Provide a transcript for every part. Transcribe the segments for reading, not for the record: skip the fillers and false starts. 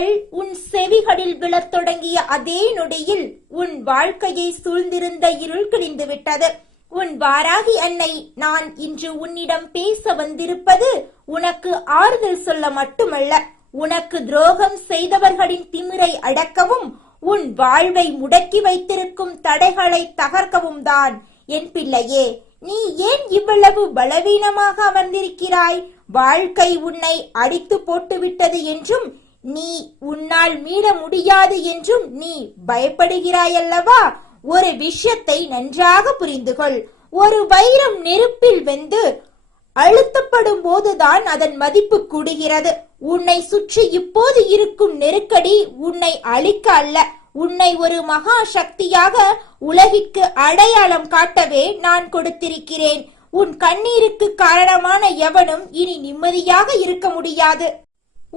வார்த்தைகள் உன் செவிகளில் விழத் தொடங்கிய அதே நொடியில் உன் வாழ்க்கையை சூழ்ந்திருந்த இருள் கிழிந்து விட்டது. உன் வாராகி அன்னை நான் இன்று உன்னிடம் பேச வந்திருப்பது உனக்கு ஆறுதல் சொல்ல மட்டுமல்ல, உனக்கு துரோகம் செய்தவர்களின் திமிரை அடக்கவும் உன் வாழ்வை முடக்கி வைத்திருக்கும் தடைகளை தகர்க்கவும் தான். என் பிள்ளையே, நீ ஏன் இவ்வளவு பலவீனமாக அமர்ந்திருக்கிறாய்? வாழ்க்கை உன்னை அடித்து போட்டுவிட்டது என்றும் நீ உன்னால் மீள முடியாது என்றும் நீ பயப்படுகிறாயல்லவா? ஒரு விஷயத்தை நன்றாக புரிந்து கொள். ஒரு வைரம் நெருப்பில் வெந்து அழுத்தப்படும் போதுதான் அதன் மதிப்பு கூடுகிறது. உன்னை சுற்றி இப்போது இருக்கும் நெருக்கடி உன்னை அழிக்க அல்ல, உன்னை ஒரு மகா சக்தியாக உலகிற்கு அடையாளம் காட்டவே நான் கொடுத்திருக்கிறேன். உன் கண்ணீருக்கு காரணமான எவனும் இனி நிம்மதியாக இருக்க முடியாது.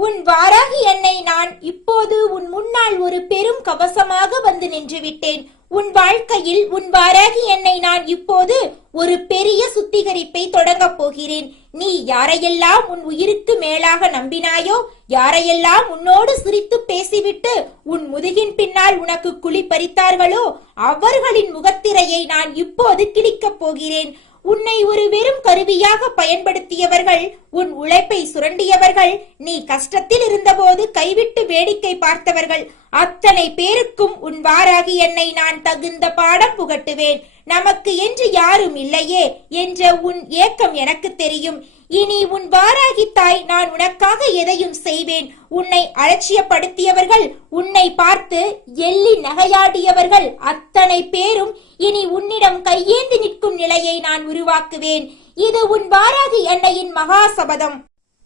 உன் வாராகி என்னை நான் இப்போது உன் முன்னால் ஒரு பெரும் கவசமாக வந்து நின்று விட்டேன். உன் வாழ்க்கையில் உன் வாராகி என்னை நான் இப்போது ஒரு பெரிய சுத்திகரிப்பை தொடங்கப் போகிறேன். நீ யாரையெல்லாம் உன் உயிருக்கு மேலாக நம்பினாயோ, யாரையெல்லாம் உன்னோடு சிரித்து பேசிவிட்டு உன் முதுகின் பின்னால் உனக்கு குழி பறித்தார்களோ, அவர்களின் முகத்திரையை நான் இப்போது கிழிக்கப் போகிறேன். உன்னை ஒரு வெறும் கருவியாக பயன்படுத்தியவர்கள், உன் உழைப்பை சுரண்டியவர்கள், நீ கஷ்டத்தில் இருந்தபோது கைவிட்டு வேடிக்கை பார்த்தவர்கள், அத்தனை பேருக்கும் உன் வாராகி என்னை நான் தகுந்த பாடம் புகட்டுவேன். நமக்கு என்று யாரும் இல்லையே என்ற உன் ஏக்கம் எனக்கு தெரியும். இனி உன் வாராகி தாய் நான் உனக்காக எதையும் செய்வேன். உன்னை அலட்சியப்படுத்தியவர்கள், உன்னை பார்த்து எள்ளி நகையாடியவர்கள் அத்தனை பேரும் இனி உன்னிடம் கையேந்தி நிற்கும் நிலையை நான் உருவாக்குவேன். இது உன் வாராகி அன்னையின் மகா சபதம்.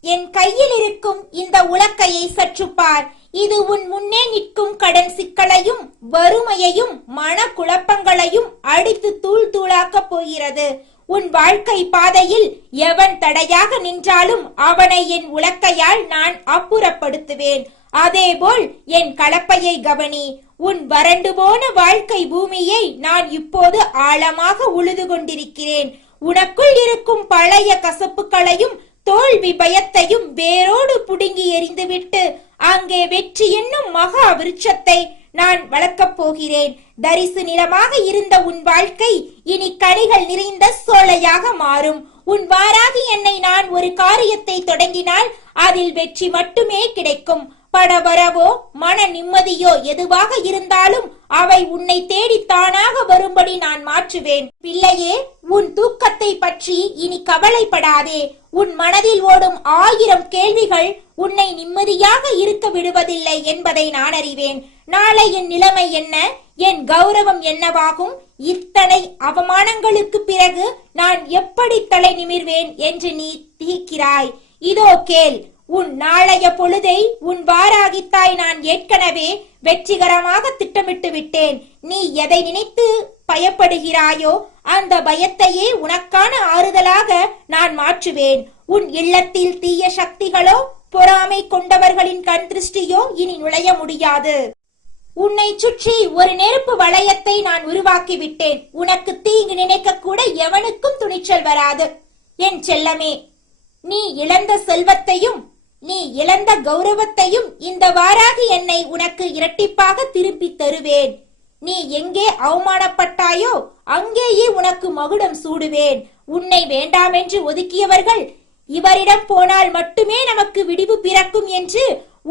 என் கையில் இருக்கும் இந்த உலக்கையை சற்றுப்பார். இது உன் முன்னே நிற்கும் கடன் சிக்கலையும் வறுமையையும் மன குழப்பங்களையும் அடித்து தூள் தூளாக்கப் போகிறது. உன் வாழ்க்கை பாதையில் எவன் தடையாக நின்றாலும் அவனை என் உலக்கையால் நான் அப்புறப்படுத்துவேன். அதேபோல் என் கலப்பையை கவனி. உன் வறண்டு போன வாழ்க்கை பூமியை நான் இப்போது ஆழமாக உழுது கொண்டிருக்கிறேன். உனக்குள் இருக்கும் பழைய கசப்புகளையும் தோல்வி பயத்தையும் வேரோடு புடுங்கி எறிந்துவிட்டு அங்கே வெற்றி என்னும் மகா விருட்சத்தை நான் வளர்க்கப் போகிறேன். தரிசு நிலமாக இருந்த உன் வாழ்க்கை இனி கனிகள் நிறைந்த சோலையாக மாறும். உன் வாராகி என்னை நான் ஒரு காரியத்தை தொடங்கினால் அதில் வெற்றி மட்டுமே கிடைக்கும். பணவரவோ மன நிம்மதியோ எதுவாக இருந்தாலும் அவை உன்னை தேடி தானாக வரும்படி நான் மாற்றுவேன். பிள்ளையே, உன் தூக்கத்தை பற்றி இனி கவலைப்படாதே. உன் மனதில் ஓடும் 1000 கேள்விகள் உன்னை நிம்மதியாக இருக்க விடுவதில்லை என்பதை நான் அறிவேன். நாளை என் நிலைமை என்ன, என் கௌரவம் என்னவாகும், இத்தனை அவமானங்களுக்கு பிறகு நான் எப்படி தலை நிமிர்வேன் என்று நீ திகைக்கிறாய். இதோ கேள். உன் நாளைய பொழுதை உன் வாராகித்தாய் நான் ஏற்கனவே வெற்றிகரமாக திட்டமிட்டு விட்டேன். நீ எதை நினைத்து பயப்படுகிறாயோ அந்த பயத்தையே உனக்கான ஆறுதலாக நான் மாற்றுவேன். உன் இல்லத்தில் தீய சக்திகளோ பொறாமை கொண்டவர்களின் கண் திருஷ்டியோ இனி நுழைய முடியாது. உன்னை சுற்றி ஒரு நெருப்பு வளையத்தை நான் உருவாக்கி விட்டேன். உனக்கு தீங்கு நினைக்க கூட எவனுக்கும் துணிச்சல் வராது. என் செல்லமே, நீ இழந்த செல்வத்தையும் நீ இழந்த கௌரவத்தையும் இந்த வாராகி என்னை உனக்கு இரட்டிப்பாக திருப்பி தருவேன். நீ எங்கே அவமானப்பட்டாயோ அங்கேயே உனக்கு மகுடம் சூடுவேன். உன்னை வேண்டாமென்று ஒதுக்கியவர்கள் இவரிடம் போனால் மட்டுமே நமக்கு விடிவு பிறக்கும் என்று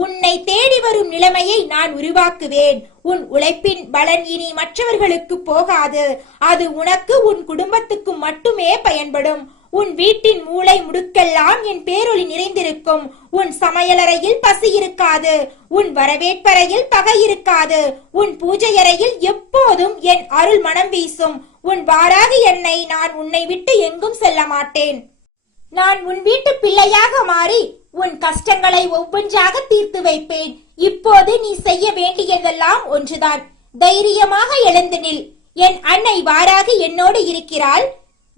உன்னை தேடி வரும் நிலைமையை நான் உருவாக்குவேன். உன் உழைப்பின் பலன் இனி மற்றவர்களுக்கு போகாது. அது உனக்கு உன் குடும்பத்துக்கு மட்டுமே பயன்படும். உன் வீட்டின் மூளை முடுக்கெல்லாம் என் பேரொளி நிறைந்திருக்கும். உன் சமையலறையில் பசி இருக்காது. உன் வரவேற்பறையில் பகை இருக்காது. உன் பூஜை அறையில் எப்போதும் என் அருள் மனம் வீசும். உன் வாராகி என்னை நான் உன்னை விட்டு எங்கும் செல்ல மாட்டேன். நான் உன் வீட்டு பிள்ளையாக மாறி உன் கஷ்டங்களை ஒவ்வொன்றாக தீர்த்து வைப்பேன். இப்போது நீ செய்ய வேண்டியதெல்லாம் ஒன்றுதான். தைரியமாக எழுந்து நில். என் அன்னை வாராகி என்னோடு இருக்கிறாள்,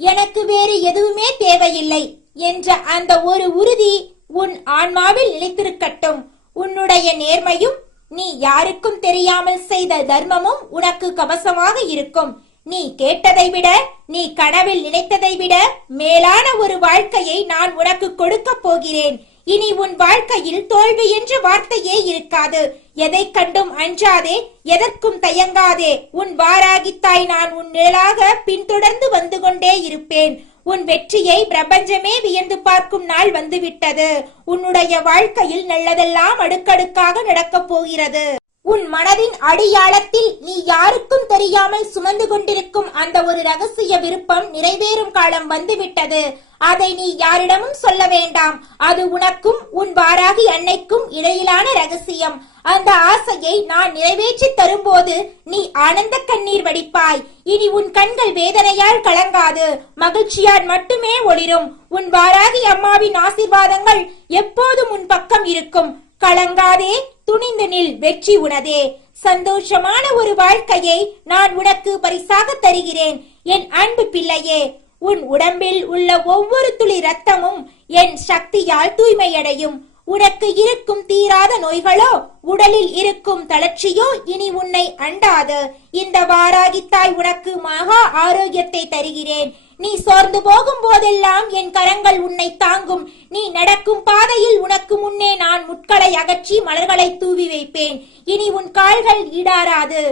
எனக்கு வேறு எதுவுமே தேவையில்லை என்ற அந்த ஒரு உறுதி உன் ஆன்மாவில் நிலைத்திருக்கட்டும். உன்னுடைய நேர்மையும் நீ யாருக்கும் தெரியாமல் செய்த தர்மமும் உனக்கு கவசமாக இருக்கும். நீ கேட்டதை விட, நீ கனவில் நினைத்ததை விட மேலான ஒரு வாழ்க்கையை நான் உனக்கு கொடுக்க போகிறேன். இனி உன் வாழ்க்கையில் தோல்வி என்ற வார்த்தையே இருக்காது. எதை கண்டும் அஞ்சாதே, எதற்கும் தயங்காதே. உன் வாராகித்தாய் நான் உன் நிழலாக பின்தொடர்ந்து வந்து கொண்டே இருப்பேன். உன் வெற்றியை பிரபஞ்சமே வியந்து பார்க்கும் நாள் வந்துவிட்டது. உன்னுடைய வாழ்க்கையில் நல்லதெல்லாம் அடுக்கடுக்காக நடக்கப் போகிறது. உன் மனதின் அடியாழத்தில் நீ யாருக்கும் தெரியாமல் சுமந்து கொண்டிருக்கும் அந்த ஒரு ரகசிய விருப்பம் நிறைவேறும் காலம் வந்துவிட்டது. அதை நீ யாரிடமும் சொல்ல வேண்டாம். அது உனக்கும் உன் வாராகி அன்னைக்கும் இடையிலான ரகசியம். அந்த ஆசையை நான் நிறைவேற்றி தரும்போது நீ ஆனந்த கண்ணீர் வடிப்பாய். இனி உன் கண்கள் வேதனையால் கலங்காது, மகிழ்ச்சியால் மட்டுமே ஒளிரும். உன் வாராகி அம்மாவின் ஆசீர்வாதங்கள் எப்போதும் உன் பக்கம் இருக்கும். கலங்காதே, துணிந்து நில், வெற்றி உனதே. சந்தோஷமான ஒரு வாழ்க்கையை நான் உனக்கு பரிசாக தருகிறேன் என் அன்பு பிள்ளையே. உன் உடம்பில் உள்ள ஒவ்வொரு துளி ரத்தமும் என் சக்தியால் தூய்மையடையும். உனக்கு இருக்கும் தீராத நோய்களோ, உடலில் இருக்கும் தளர்ச்சியோ இனி உன்னை அண்டாது. இந்த வாராகித்தாய் உனக்கு மகா ஆரோக்கியத்தை தருகிறேன். நீ சோர்ந்து போகும் போதெல்லாம் என் கரங்கள் உன்னை தாங்கும். நீ நடக்கும் பாதையில் உனக்கு முன்னே நான் முட்களை அகற்றி மலர்களை தூவி வைப்பேன். இனி உன் கால்கள் ஈடாராது,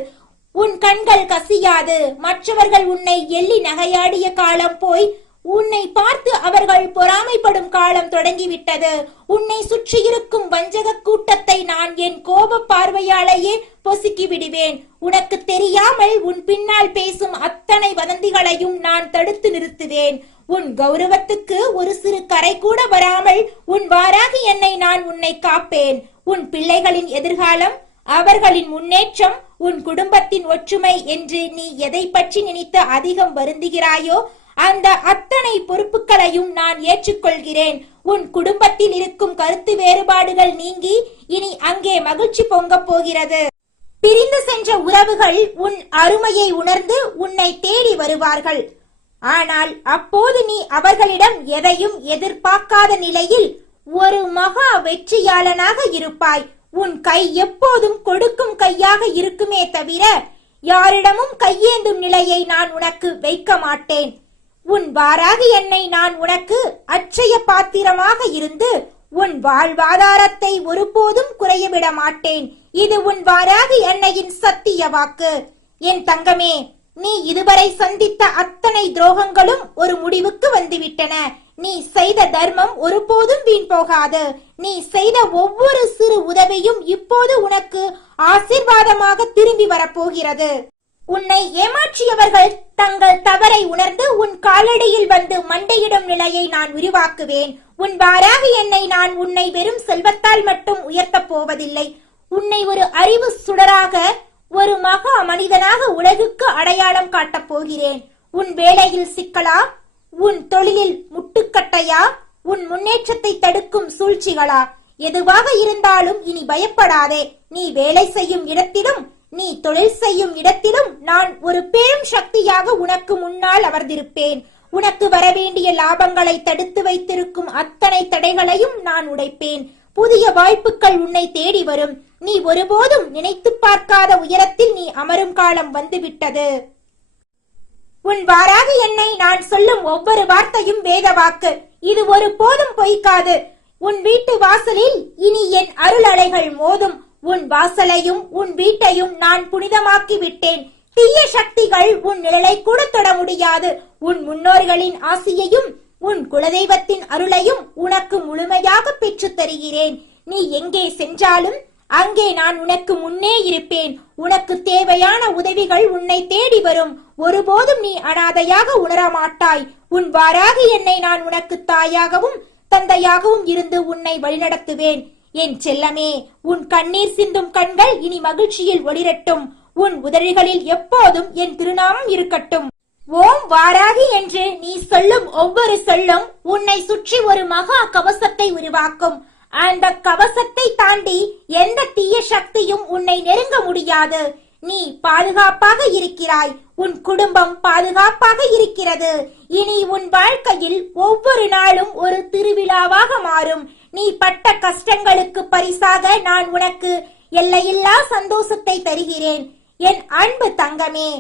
உன் கண்கள் கசியாது. மற்றவர்கள் உன்னை எள்ளி நகையாடிய காலம் போய் உன்னை பார்த்து அவர்கள் பொறாமைப்படும் காலம் தொடங்கிவிட்டது. உன்னை சுற்றியிருக்கும் வஞ்சக கூட்டத்தை நான் என் கோப பார்வையாலேயே பொசுக்கி விடுவேன். உனக்கு தெரியாமல் உன் பின்னால் பேசும் அத்தனை வதந்திகளையும் நான் தடுத்து நிறுத்துவேன். உன் கௌரவத்துக்கு ஒரு சிறு கரை கூட வராமல் உன் வாராகி என்னை நான் உன்னை காப்பேன். உன் பிள்ளைகளின் எதிர்காலம், அவர்களின் முன்னேற்றம், உன் குடும்பத்தின் ஒற்றுமை என்று நீ எதை பற்றி நினைத்து அதிகம் வருந்துகிறாயோ அந்த அத்தனை பொறுப்புகளையும் நான் ஏற்றுக்கொள்கிறேன். உன் குடும்பத்தில் இருக்கும் கருத்து வேறுபாடுகள் நீங்கி இனி அங்கே மகிழ்ச்சி பொங்கப் போகிறது. பிரிந்து சென்ற உறவுகள் உன் அருமையை உணர்ந்து உன்னை தேடி வருவார்கள். ஆனால் அப்போது நீ அவர்களிடம் எதையும் எதிர்பார்க்காத நிலையில் ஒரு மகா வெற்றியாளனாக இருப்பாய். உன் கை எப்போதும் கொடுக்கும் கையாக இருக்குமே தவிர யாரிடமும் கையேந்தும் நிலையை நான் உனக்கு வைக்க மாட்டேன். உன் வாராகி என்னை நான் உனக்கு அட்சய பாத்திரமாக இருந்து உன் வாழ்வாதாரத்தை ஒருபோதும் குறையவிட மாட்டேன். இது உன் வாராகி அன்னையின் சத்திய வாக்கு. என் தங்கமே, நீ இதுவரை சந்தித்த அத்தனை துரோகங்களும் ஒரு முடிவுக்கு வந்துவிட்டன. நீ செய்த தர்மம் ஒருபோதும் வீண் போகாது. நீ செய்த ஒவ்வொரு சிறு உதவியும் இப்போது உனக்கு ஆசீர்வாதமாக திரும்பி வரப்போகிறது. உன்னை ஏமாற்றியவர்கள் தங்கள் தவறை உணர்ந்து உன் காலடியில் வந்து மண்டையிடும் நிலையை நான் உருவாக்குவேன். உன் வாராகி என்னை நான் உன்னை வெறும் செல்வத்தால் மட்டும் உயர்த்தப் போவதில்லை. உன்னை ஒரு அறிவு சுடராக, ஒரு மகா மனிதனாக உலகுக்கு அடையாளம் காட்டப் போகிறேன். உன் வேலையில் சிக்கலா, உன் தொழிலில் முட்டுக்கட்டையா, உன் முன்னேற்றத்தை தடுக்கும் சூழ்ச்சிகளா, எதுவாக இருந்தாலும் இனி பயப்படாதே. நீ வேலை செய்யும் இடத்திலும் நீ தொழில் செய்யும் இடத்திலும் நான் ஒரு பெரும் சக்தியாக உனக்கு முன்னால் அமர்ந்திருப்பேன். உனக்கு வரவேண்டிய லாபங்களை தடுத்து வைத்திருக்கும் அத்தனை தடைகளையும் நான் உடைப்பேன். புதிய வாய்ப்புகள் உன்னை தேடி வரும். நீ ஒருபோதும் நினைத்து பார்க்காத உயரத்தில் நீ அமரும் காலம் வந்துவிட்டது. உன் வாராகி என்னை நான் சொல்லும் ஒவ்வொரு வார்த்தையும் வேத வாக்கு. இது ஒரு போதும் பொய்க்காது. உன் வீட்டு வாசலில் இனி என் அருள் அலைகள் மோதும். உன் வாசலையும் உன் வீட்டையும் நான் புனிதமாக்கி விட்டேன். தீய சக்திகள் உன் நிழலை கூட தொட முடியாது. உன் முன்னோர்களின் ஆசியையும் உன் குலதெய்வத்தின் அருளையும் உனக்கு முழுமையாக பெற்று தருகிறேன். நீ எங்கே சென்றாலும் அங்கே நான் உனக்கு முன்னே இருப்பேன். உனக்கு தேவையான உதவிகள் உன்னை தேடி வரும். ஒருபோதும் நீ அனாதையாக உணரமாட்டாய். உன் வாராகி என்னை நான் உனக்கு தாயாகவும் தந்தையாகவும் இருந்து உன்னை வழிநடத்துவேன். என் செல்லமே, உன் கண்ணீர் சிந்தும் கண்கள் இனி மகிழ்ச்சியில் ஒளிரட்டும். உன் உதடுகளில் எப்போதும் என் திருநாமம் இருக்கட்டும். ஓம் வாராகி என்று நீ சொல்லும் ஒவ்வொரு சொல்லும் உன்னை சுற்றி ஒரு மகா கவசத்தை உருவாக்கும். அந்த கவசத்தை தாண்டி எந்த தீய சக்தியும் உன்னை நெருங்க முடியாது. நீ பாதுகாப்பாக இருக்கிறாய். உன் குடும்பம் பாதுகாப்பாக இருக்கிறது. இனி உன் வாழ்க்கையில் ஒவ்வொரு நாளும் ஒரு திருவிழாவாக மாறும். நீ பட்ட கஷ்டங்களுக்கு பரிசாக நான் உனக்கு எல்லையில்லா சந்தோஷத்தை தருகிறேன். என் அன்பு தங்கமே,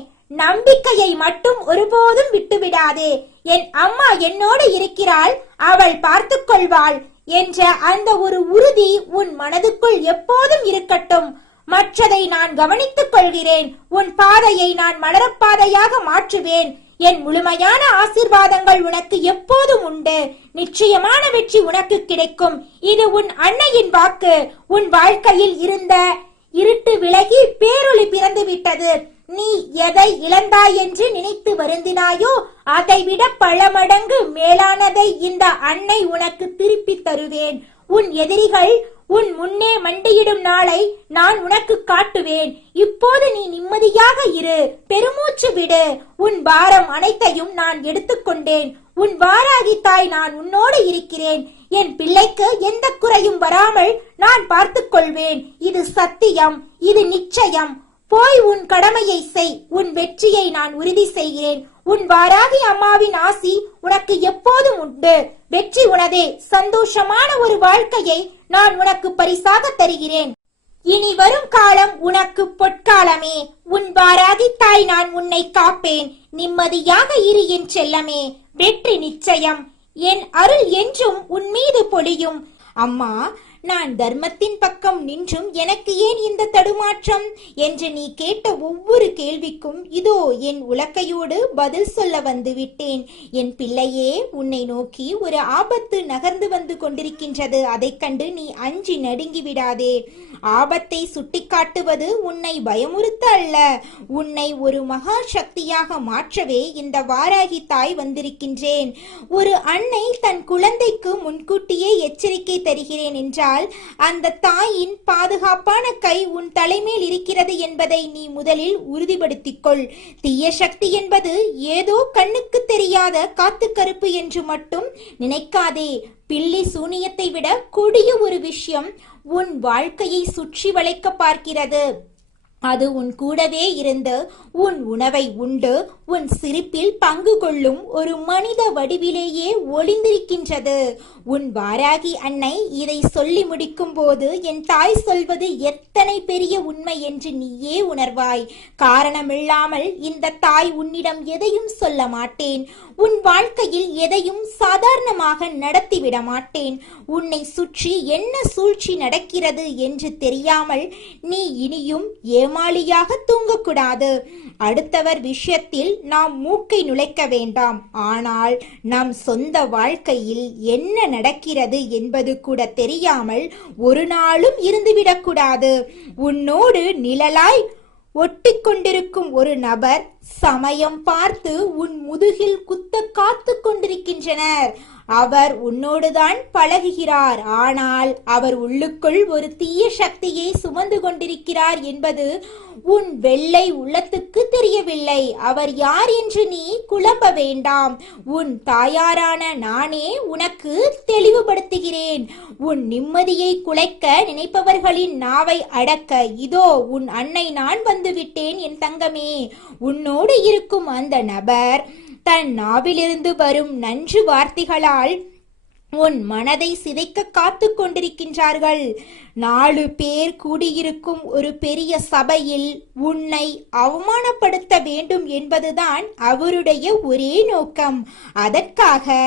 நம்பிக்கையை மட்டும் ஒருபோதும் விட்டுவிடாதே. என் அம்மா என்னோடு இருக்கிறாள். அவள் பார்த்துக் கொள்வாள். என்ற அந்த ஒரு உறுதி உன் மனதுக்குள் எப்போதும் இருக்கட்டும். மற்றதை நான் கவனித்துக் கொள்கிறேன். உன் பாதையை நான் மலரப்பாதையாக மாற்றுவேன். என் முழுமையான ஆசீர்வாதங்கள் உனக்கு எப்போதும் உண்டு. நிச்சயமான வெற்றி உனக்கு கிடைக்கும். இது உன் அன்னையின் வாக்கு. உன் வாழ்க்கையில் இருந்த இருட்டு விலகி பேரொளி பிறந்து விட்டது. நீ எதை இழந்தாய் என்று நினைத்து வருந்தினாயோ அதைவிட பல மடங்கு மேலானதை இந்த அன்னை உனக்கு திருப்பி தருவேன். உன் எதிரிகள் உன் முன்னே மண்டியிடும் நாளை நான் உனக்கு காட்டுவேன். இப்போது நீ நிம்மதியாக இரு. பெருமூச்சு விடு. உன் பாரம் அனைத்தையும் நான் எடுத்துக்கொண்டேன். உன் வாராகி தாய் நான் உன்னோடு இருக்கிறேன். என் பிள்ளைக்கு எந்த குறையும் வராமல் நான் பார்த்துக் கொள்வேன். இது சத்தியம், இது நிச்சயம். போய் உன் கடமையை செய். உன் வெற்றியை நான் உறுதி செய்கிறேன். உன் வாராகி அம்மாவின் ஆசி உனக்கு எப்போதும் உண்டு. வெற்றி உனதே. சந்தோஷமான ஒரு வாழ்க்கையை நான் உனக்கு பரிசாக தருகிறேன். இனி வரும் காலம் உனக்கு பொற்காலமே. உன் வாராகி தாய் நான் உன்னை காப்பேன். நிம்மதியாக இரு என் செல்லமே. வெற்றி நிச்சயம். என் அருள் என்றும் உன் மீது பொழியும். அம்மா, நான் தர்மத்தின் பக்கம் நின்றும் எனக்கு ஏன் இந்த தடுமாற்றம் என்று நீ கேட்ட ஒவ்வொரு கேள்விக்கும் இதோ என் உலக்கையோடு பதில் சொல்ல வந்து விட்டேன். என் பிள்ளையே, உன்னை நோக்கி ஒரு ஆபத்து நகர்ந்து வந்து கொண்டிருக்கின்றது. அதைக் கண்டு நீ அஞ்சி நடுங்கி விடாதே. ஆபத்தை சுட்டிக்காட்டுவது உன்னை பயமுறுத்த அல்ல, உன்னை ஒரு மகா சக்தியாக மாற்றவே இந்த வாராகி தாய் வந்திருக்கின்றேன். ஒரு அன்னை தன் குழந்தைக்கு முன்கூட்டியே எச்சரிக்கை தருகிறேன் என்றால் அந்த தாயின் பாதுகாப்பான கை உன் தலைமேல் இருக்கிறது என்பதை நீ முதலில் உறுதிப்படுத்திக் கொள். தீய சக்தி என்பது ஏதோ கண்ணுக்கு தெரியாத காத்து கருப்பு என்று மட்டும் நினைக்காதே. பில்லி சூனியத்தை விட கொடிய ஒரு விஷயம் உன் வாழ்க்கையை சுற்றி வளைக்க பார்க்கிறது. அது உன் கூடவே இருந்து உன் உணவை உண்டு உன் சிரிப்பில் பங்கு கொள்ளும் ஒரு மனித வடிவிலேயே ஒளிந்திருக்கின்றது. உன் வாராகி அன்னை இதை சொல்லி முடிக்கும் போது என் தாய் சொல்வது எத்தனை பெரிய உண்மை என்று நீயே உணர்வாய். காரணமில்லாமல் இந்த தாய் உன்னிடம் எதையும் சொல்ல மாட்டேன். உன் வாழ்க்கையில் எதையும் சாதாரணமாக நடத்திவிட மாட்டேன். உன்னை சுற்றி என்ன சூழ்ச்சி நடக்கிறது என்று தெரியாமல் நீ இனியும் ஏமாளியாக தூங்கக்கூடாது. அடுத்தவர் விஷயத்தில் நாம் மூக்கை நுழைக்க வேண்டாம். ஆனால் நம் சொந்த வாழ்க்கையில் என்ன நடக்கிறது என்பது கூட தெரியாமல் ஒரு நாளும் இருந்துவிடக்கூடாது. உன்னோடு நிழலாய் ஒட்டி கொண்டிருக்கும் ஒரு நபர் சமயம் பார்த்து உன் முதுகில் குத்த காத்து கொண்டிருக்கின்றனர். அவர் உன்னோடுதான் பழகுகிறார், ஆனால் அவர் உள்ளுக்குள் ஒரு தீய சக்தியை சுமந்து கொண்டிருக்கிறார் என்பது உன் வெள்ளை உள்ளத்துக்கு தெரியவில்லை. அவர் யார் என்று நீ குழம்ப வேண்டாம். உன் தாயாரான நானே உனக்கு தெளிவுபடுத்துகிறேன். உன் நிம்மதியை குலைக்க நினைப்பவர்களின் நாவை அடக்க இதோ உன் அன்னை நான் வந்துவிட்டேன். என் தங்கமே, உன்னோடு இருக்கும் அந்த நபர் தன் நாவிலிருந்து வரும் நன்று வார்த்தைகளால் உன் மனதை சிதைக்க காத்து கொண்டிருக்கின்றார்கள். 4 பேர் கூடியிருக்கும் ஒரு பெரிய சபையில் உன்னை அவமானப்படுத்த வேண்டும் என்பதுதான் அவருடைய ஒரே நோக்கம். அதற்காக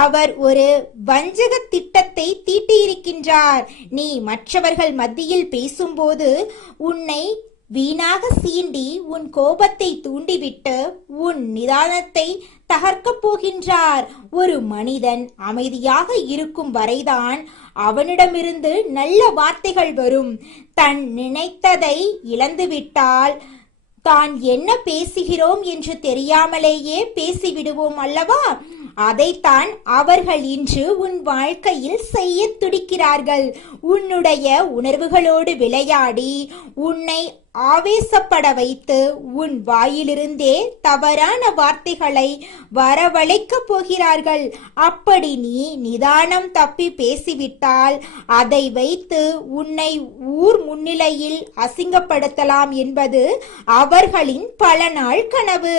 அவர் ஒரு வஞ்சக திட்டத்தை தீட்டியிருக்கின்றார். நீ மற்றவர்கள் மத்தியில் பேசும்போது உன்னை வீணாக சீண்டி உன் கோபத்தை தூண்டிவிட்டு உன் நிதானத்தை தகர்க்கப் போகின்றார். ஒரு மனிதன் அமைதியாக இருக்கும் வரைதான் அவனிடமிருந்து நல்ல வார்த்தைகள் வரும். தன் நினைத்ததை இழந்துவிட்டால் தான் என்ன பேசுகிறோம் என்று தெரியாமலேயே பேசிவிடுவோம் அல்லவா? அதைத்தான் அவர்கள் இன்று உன் வாழ்க்கையில் செய்ய துடிக்கிறார்கள். உன்னுடைய உணர்வுகளோடு விளையாடி உன்னை ஆவேசப்பட வைத்து உன் வாயிலிருந்தே தவறான வார்த்தைகளை வரவழைக்கப் போகிறார்கள். அப்படி நீ நிதானம் தப்பி பேசிவிட்டால் அதை வைத்து உன்னை ஊர் முன்னிலையில் அசிங்கப்படுத்தலாம் என்பது அவர்களின் பல நாள் கனவு.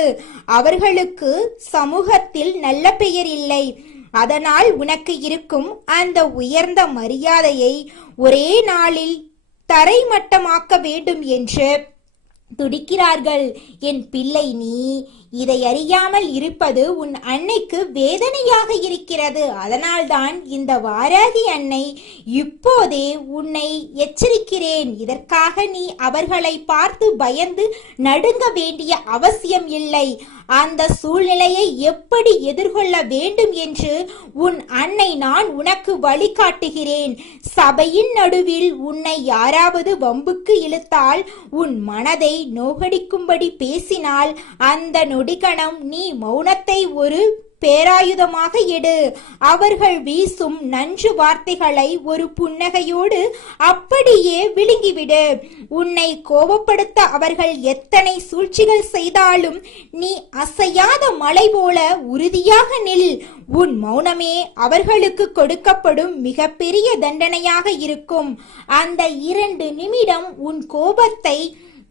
அவர்களுக்கு சமூகத்தில் நல்ல பெயர் இல்லை. அதனால் உனக்கு இருக்கும் அந்த உயர்ந்த மரியாதையை ஒரே நாளில் தரைமட்டமாக்க வேண்டும் என்று துடிக்கிறார்கள். என் பிள்ளை, நீ இதை அறியாமல் இருப்பது உன் அன்னைக்கு வேதனையாக இருக்கிறது. அதனால்தான் இந்த வாராகி அன்னை இப்போதே உன்னை எச்சரிக்கிறேன். இதற்காக நீ அவர்களை பார்த்து பயந்து நடுங்க வேண்டிய அவசியம் இல்லை. அந்த சூழ்நிலையை எப்படி எதிர்கொள்ள வேண்டும் என்று உன் அன்னை நான் உனக்கு வழிகாட்டுகிறேன். சபையின் நடுவில் உன்னை யாராவது வம்புக்கு இழுத்தால், உன் மனதை நோகடிக்கும்படி பேசினால், அந்த நொடிகணம் நீ மௌனத்தை ஒரு பேராயுதமாக எடு. அவர்கள் வீசும் நஞ்சு வார்த்தைகளை ஒரு புன்னகையோடு அப்படியே விழுங்கிவிடு. உன்னை கோபப்படுத்த அவர்கள் எத்தனை சூழ்ச்சிகள் செய்தாலும் நீ அசையாத மலை போல உறுதியாக நில். உன் மௌனமே அவர்களுக்கு கொடுக்கப்படும் மிகப்பெரிய தண்டனையாக இருக்கும். அந்த 2 நிமிடம் உன் கோபத்தை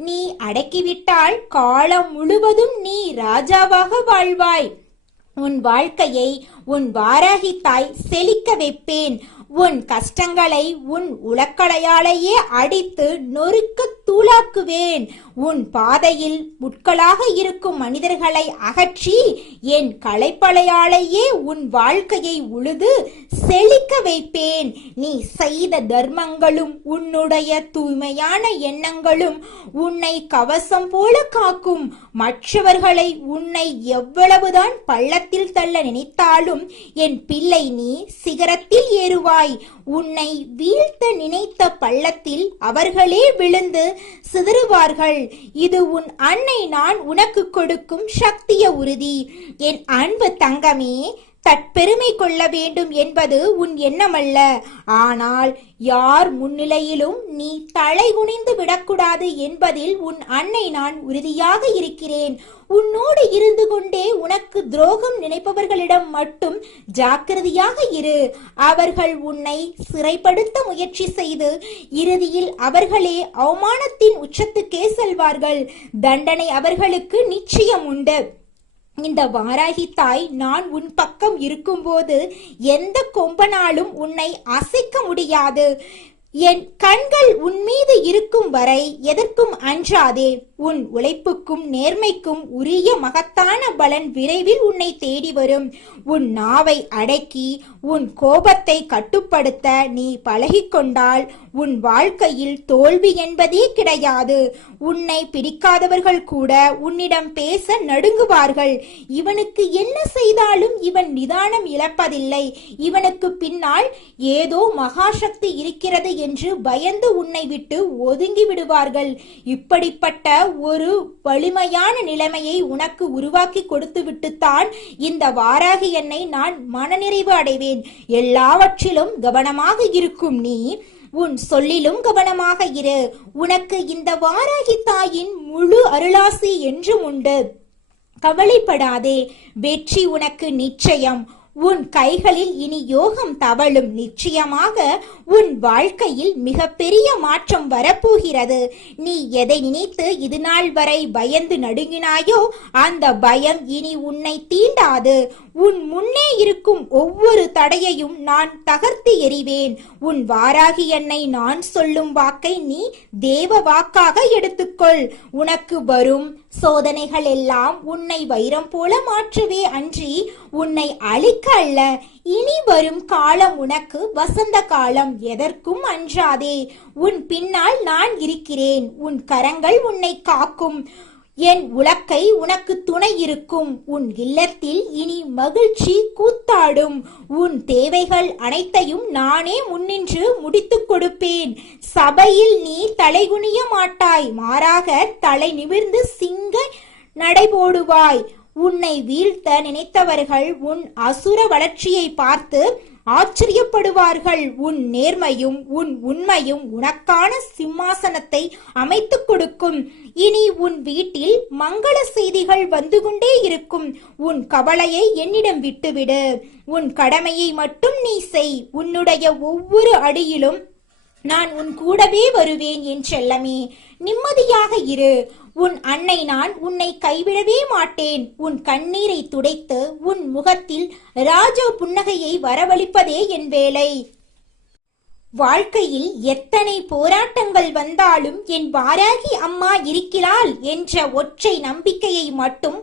நீ அடக்கிவிட்டால் காலம் முழுவதும் நீ ராஜாவாக வாழ்வாய். உன் வாழ்க்கையை உன் வாராகி தாய் செழிக்க வைப்பேன். உன் கஷ்டங்களை உன் உலக்களையாலேயே அடித்து நொறுக்க தூளாக்குவேன். உன் பாதையில் முட்களாக இருக்கும் மனிதர்களை அகற்றி என் களைப்பலையாலேயே உன் வாழ்க்கையை உழுது செழிக்க வைப்பேன். நீ செய்த தர்மங்களும் உன்னுடைய தூய்மையான எண்ணங்களும் உன்னை கவசம் போல காக்கும். மற்றவர்களை உன்னை எவ்வளவுதான் பள்ளத்தில் தள்ள நினைத்தாலும் என் பிள்ளை நீ சிகரத்தில் ஏறுவாய். உன்னை வீழ்த்த நினைத்த பள்ளத்தில் அவர்களே விழுந்து சிதறுவார்கள். இது உன் அன்னை நான் உனக்கு கொடுக்கும் சக்திய உறுதி. என் அன்பு தங்கமே, தற்பெருமை கொள்ள வேண்டும் என்பது உன் எண்ணமல்ல. ஆனால் யார் முன்னிலையிலும் நீ தலை குனிந்து விடக்கூடாது என்பதில் உன் அன்னை நான் உறுதியாக இருக்கிறேன். உன்னோடு இருந்து கொண்டே உனக்கு துரோகம் நினைப்பவர்களிடம் மட்டும் ஜாக்கிரதையாக இரு. அவர்கள் உன்னை சிறைப்படுத்த முயற்சி செய்து இறுதியில் அவர்களே அவமானத்தின் உச்சத்துக்கே செல்வார்கள். தண்டனை அவர்களுக்கு நிச்சயம் உண்டு. இந்த வாராகி தாய் நான் உன் பக்கம் இருக்கும்போது எந்த கொம்பனாலும் உன்னை அசைக்க முடியாது. என் கண்கள் உன் மீது இருக்கும் வரை எதற்கும் அஞ்சாதே. உன் உழைப்புக்கும் நேர்மைக்கும் உரிய மகத்தான பலன் விரைவில் உன்னை தேடி வரும். உன் நாவை அடக்கி உன் கோபத்தை கட்டுப்படுத்த நீ பழகிக்கொண்டால் உன் வாழ்க்கையில் தோல்வி என்பதே கிடையாது. உன்னை பிடிக்காதவர்கள் கூட உன்னிடம் பேச நடுங்குவார்கள். இவனுக்கு என்ன செய்தாலும் இவன் நிதானம் இழப்பதில்லை, இவனுக்கு பின்னால் ஏதோ மகாசக்தி இருக்கிறது என்று பயந்து உன்னை விட்டு ஒதுங்கி விடுவார்கள். இப்படிப்பட்ட ஒரு வலிமையான நிலைமையை உனக்கு உருவாக்கி கொடுத்து விட்டுத்தான் இந்த வாராகி என்னை நான் மனநிறைவு அடைவேன். எல்லாவற்றிலும் கவனமாக இருக்கும் நீ உன் சொல்லிலும் கவனமாக இரு. உனக்கு இந்த வாராகி தாயின் முழு அருளாசி என்றும் உண்டு. கவலைப்படாதே, வெற்றி உனக்கு நிச்சயம். உன் கைகளில் இனி யோகம் தவழும். நிச்சயமாக உன் வாழ்க்கையில் மிகப்பெரிய மாற்றம் வரப்போகிறது. நீ எதை நினைத்து இது நாள் வரை பயந்து நடுங்கினாயோ அந்த பயம் இனி உன்னை தீண்டாது. உன் முன்னே இருக்கும் ஒவ்வொரு தடையையும் நான் தகர்த்து எறிவேன். உன் வாராகி என்னை நான் சொல்லும் வாக்கை நீ தேவ வாக்காக எடுத்துக்கொள். உனக்கு வரும் சோதனைகள் எல்லாம் உன்னை வைரம் போல மாற்றவே அன்றி உன்னை அழிக்க அல்ல. இனி வரும் காலம் உனக்கு வசந்த காலம். எதற்கும் அஞ்சாதே. உன் பின்னால் நான் இருக்கிறேன். உன் கரங்கள் உன்னை காக்கும். என் உலக்கை உனக்கு துணை இருக்கும். உன் இல்லத்தில் இனி மகிழ்ச்சி கூத்தாடும். உன் தேவைகள் அனைத்தையும் நானே முன்னின்று முடித்துக் கொடுப்பேன். சபையில் நீ தலைகுனிய மாட்டாய், மாறாக தலை நிமிர்ந்து சிங்க நடைபோடுவாய். உன்னை வீழ்த்த நினைத்தவர்கள் உன் அசுர வளர்ச்சியை பார்த்து ஆச்சரியப்படுவார்கள். உன் நேர்மையும் உன் உண்மையும் உனக்கான சிம்மாசனத்தை அமைத்துக் கொடுக்கும். இனி உன் வீட்டில் மங்கள செய்திகள் வந்து கொண்டே இருக்கும். உன் கவலையை என்னிடம் விட்டுவிடு. உன் கடமையை மட்டும் நீ செய். உன்னுடைய ஒவ்வொரு அடியிலும் நான் உன் கூடவே வருவேன். என் செல்லமே, நிம்மதியாக இரு. உன் அன்னை நான் உன்னை கைவிடவே மாட்டேன். உன் கண்ணீரை துடைத்து உன் முகத்தில் ராஜ புன்னகையை வரவழைப்பதே என் வேலை. வாழ்க்கையில் எத்தனை போராட்டங்கள் வந்தாலும் என் வாராகி அம்மா இருக்கிறாள் என்ற ஒற்றை நம்பிக்கையை மட்டும்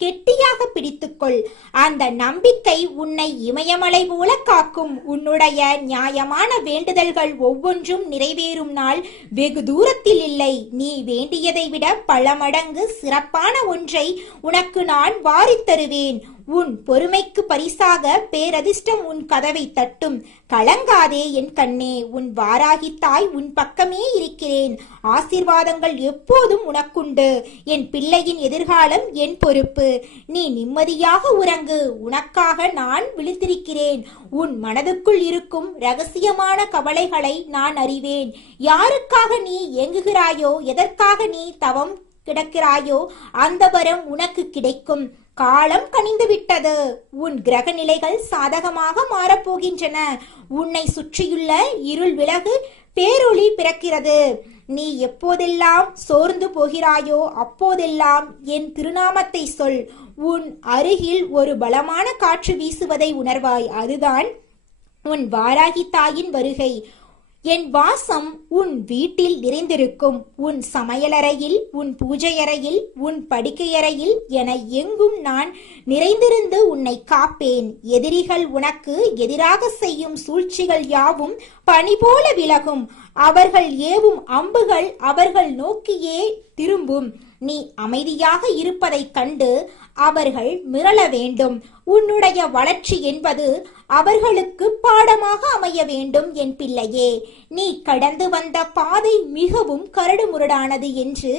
கெட்டியாக பிடித்துக்கொள். அந்த நம்பிக்கை உன்னை இமயமலை போல காக்கும். உன்னுடைய நியாயமான வேண்டுதல்கள் ஒவ்வொன்றும் நிறைவேறும் நாள் வெகு தூரத்தில் இல்லை. நீ வேண்டியதை விட பல மடங்கு சிறப்பான ஒன்றை உனக்கு நான் வாரித் தருவேன். உன் பொறுமைக்கு பரிசாக பேரதிர்ஷ்டம் உன் கதவை தட்டும். கலங்காதே என் கண்ணே, உன் வாராகி தாய் உன் பக்கமே இருக்கிறேன். ஆசீர்வாதங்கள் எப்போதும் உனக்குண்டு. என் பிள்ளையின் எதிர்காலம் என் பொறுப்பு. நீ நிம்மதியாக உறங்கு. உனக்காக நான் விழித்திருக்கிறேன். உன் மனதுக்குள் இருக்கும் ரகசியமான கவலைகளை நான் அறிவேன். யாருக்காக நீ ஏங்குகிறாயோ, எதற்காக நீ தவம் கிடக்கிறாயோ, அந்த வரம் உனக்கு கிடைக்கும். காலம் கனிந்து விட்டது. உன் கிரக நிலைகள் சாதகமாக மாறப்போகின்றன. உன்னை சுற்றியுள்ள இருள் விலகு, பேரொளி பிறக்கிறது. நீ எப்போதெல்லாம் சோர்ந்து போகிறாயோ அப்போதெல்லாம் என் திருநாமத்தை சொல். உன் அருகில் ஒரு பலமான காற்று வீசுவதை உணர்வாய். அதுதான் உன் வாராகி தாயின் வருகை. என் வாசம் உன் வீட்டில் நிறைந்திருக்கும். உன் சமையலறையில், உன் பூஜையறையில், உன் படுக்கையறையில் என எங்கும் நான் நிறைந்திருந்து உன்னை காப்பேன். எதிரிகள் உனக்கு எதிராக செய்யும் சூழ்ச்சிகள் யாவும் பனி போல விலகும். அவர்கள் ஏவும் அம்புகள் அவர்கள் நோக்கியே திரும்பும். நீ அமைதியாக இருப்பதைக் கண்டு அவர்கள் மிரள வேண்டும். உன்னுடைய வளர்ச்சி என்பது அவர்களுக்கு பாடமாக அமைய வேண்டும். என் பிள்ளையே, நீ கடந்து வந்த பாதை மிகவும் கரடுமுரடானது என்று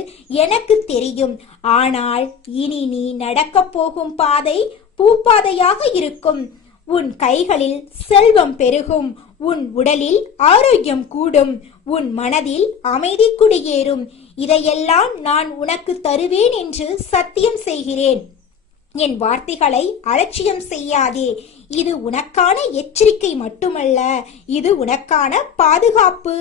எனக்கு தெரியும். ஆனால் இனி நீ நடக்கப் போகும் பாதை பூப்பாதையாக இருக்கும். உன் கைகளில் செல்வம் பெருகும். உன் உடலில் ஆரோக்கியம் கூடும். உன் மனதில் அமைதி குடியேறும். இதையெல்லாம் நான் உனக்கு தருவேன் என்று சத்தியம் செய்கிறேன். என் வார்த்தைகளை அலட்சியம் செய்யாதே. இது உனக்கான எச்சரிக்கை மட்டுமல்ல, இது உனக்கான பாதுகாப்பு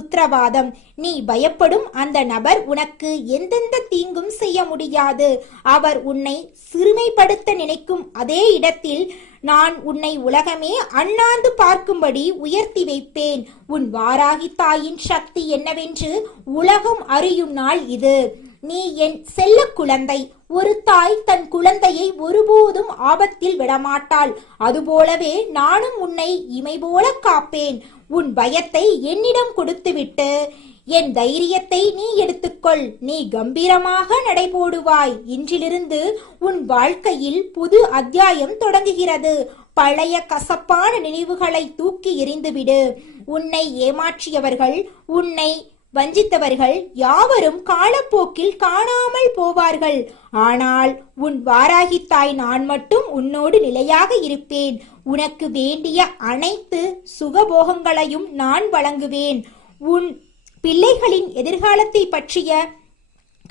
உத்தரவாதம். நீ பயப்படும் அந்த நபர் உனக்கு எந்தெந்த தீங்கும் செய்ய முடியாது. அவர் உன்னை சிறுமைப்படுத்த நினைக்கும் அதே இடத்தில் நான் உன்னை உலகமே அண்ணாந்து பார்க்கும்படி உயர்த்தி வைப்பேன். உன் வாராகி தாயின் சக்தி என்னவென்று உலகம் அறியும் நாள் இது. நீ என் செல்ல குழந்தை. ஒரு தாய் தன் குழந்தையை ஒருபோதும் ஆபத்தில் விடமாட்டாள். அதுபோலவே நானும் உன்னை இமை போல காப்பேன். உன் பயத்தை என்னிடம் கொடுத்துவிட்டு என் தைரியத்தை நீ எடுத்துக்கொள். நீ கம்பீரமாக நடைபோடுவாய். இன்றிலிருந்து உன் வாழ்க்கையில் புது அத்தியாயம் தொடங்குகிறது. பழைய கசப்பான நினைவுகளை தூக்கி எறிந்துவிடு. உன்னை ஏமாற்றியவர்கள், உன்னை வஞ்சித்தவர்கள் யாவரும் காலப்போக்கில் காணாமல் போவார்கள். ஆனால் உன் வாராகி தாய் நான் மட்டும் உன்னோடு நிலையாக இருப்பேன். உனக்கு வேண்டிய அனைத்து சுகபோகங்களையும் நான் வழங்குவேன். உன் பிள்ளைகளின் எதிர்காலத்தை பற்றிய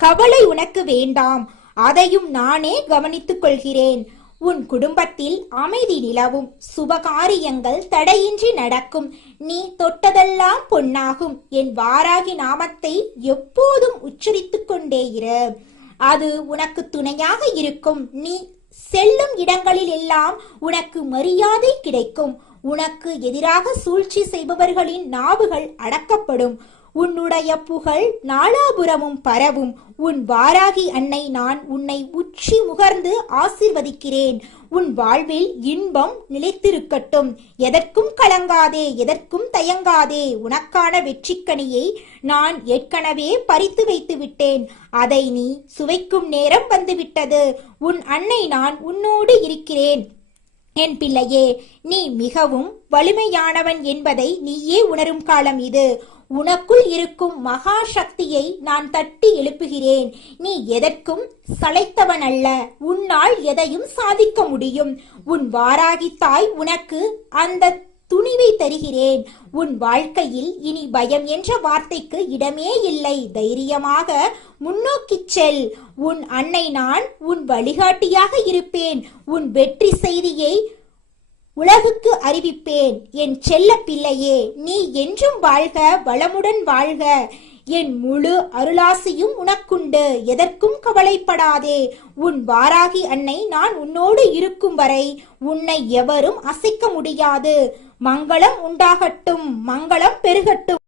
கவலை உனக்கு வேண்டாம். அதையும் நானே கவனித்துக் கொள்கிறேன். உன் குடும்பத்தில் அமைதி நிலவும். சுபகாரியங்கள் தடையின்றி நடக்கும். நீ தொட்டதெல்லாம் பொன்னாகும். என் வாராகி நாமத்தை எப்போதும் உச்சரித்துக் கொண்டே இரு. அது உனக்கு துணையாக இருக்கும். நீ செல்லும் இடங்களில் எல்லாம் உனக்கு மரியாதை கிடைக்கும். உனக்கு எதிராக சூழ்ச்சி செய்பவர்களின் நாவுகள் அடக்கப்படும். உன்னுடைய புகழ் நாலாபுரமும் பரவும். உன் வாராகி அன்னை நான் உன்னை உச்சி முகர்ந்து ஆசீர்வதிக்கிறேன். உன் வாழ்வில் இன்பம் நிலைத்திருக்கட்டும். எதற்கும் கலங்காதே, எதற்கும் தயங்காதே. உனக்கான வெற்றிக்கனியை நான் ஏற்கனவே பறித்து வைத்து விட்டேன். அதை நீ சுவைக்கும் நேரம் வந்துவிட்டது. உன் அன்னை நான் உன்னோடு இருக்கிறேன். என் பிள்ளையே, நீ மிகவும் வலிமையானவன் என்பதை நீயே உணரும் காலம் இது. உனக்குள் இருக்கும் மகா சக்தியை நான் தட்டி எழுப்புகிறேன். நீ எதற்கும் சளைத்தவன் அல்ல. உன்னால் எதையும் சாதிக்க முடியும். உன் வாராகி தாய் உனக்கு அந்த துணிவை தருகிறேன். உன் வாழ்க்கையில் இனி பயம் என்ற வார்த்தைக்கு இடமே இல்லை. தைரியமாக முன்னோக்கிச் செல். உன் அன்னை நான் உன் வழிகாட்டியாக இருப்பேன். உன் வெற்றி செய்தியை உலகுக்கு அறிவிப்பேன். என் செல்ல பிள்ளையே, நீ என்றும் வாழ்க, வளமுடன் வாழ்க. என் முழு அருளாசியும் உனக்குண்டு. எதற்கும் கவலைப்படாதே. உன் வாராகி அன்னை நான் உன்னோடு இருக்கும் வரை உன்னை எவரும் அசைக்க முடியாது. மங்களம் உண்டாகட்டும், மங்களம் பெருகட்டும்.